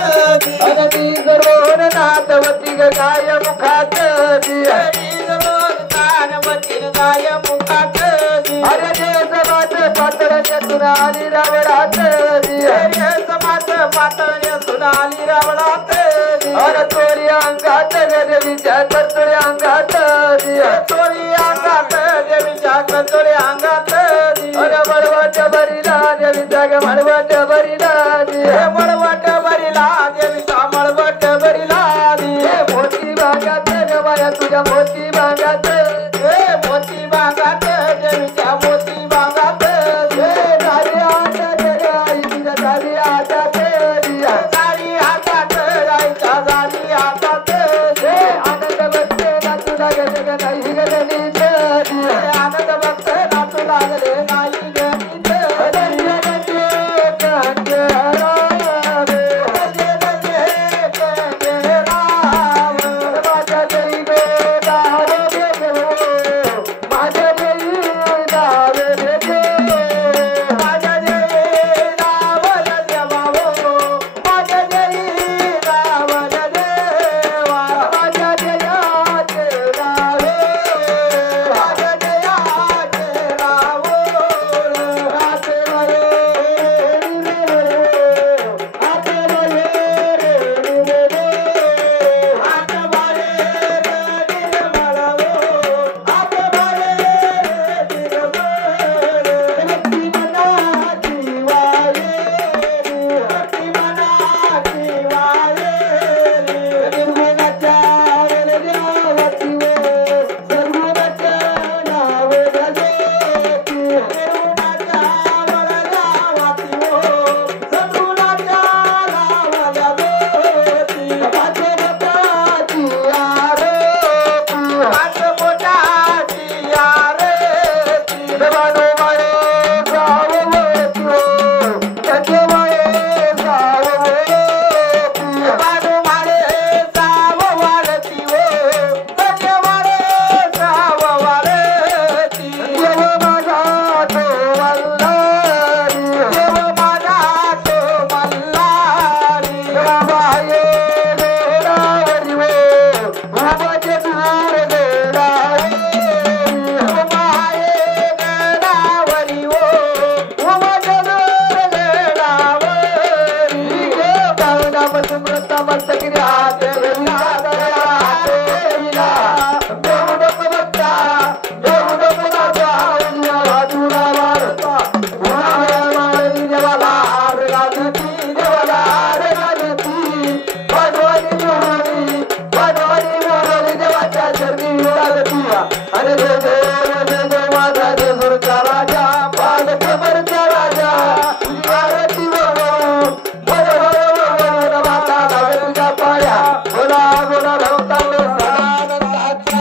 अगदी सर्वोन नाथवती गाय मुखात गाय मुखात अरे समाज पातळ्या सुनाली रावणात समाज पातळ्या सुनाली रावणात अरे तोरी अंगात देवीच्या करतोळ्या अंगात तोरी अंगात देवीच्या करतोळ्या अंगात अरे मळवट बरीला देवीच्या ग मळवट बरीला मळवट बरीला देवीचा मळवट बरीला मोती भागात गवाया तुझ्या मोती भागात मोती भागात देवीच्या मोती भागात गाडी हातात आई तुझ्या गाडी हातात गाडी हातात आईच्या गाडी हातात आनंद बघते ना तुला गले नाही गले आनंद बघते ना तुला गले नाही अरे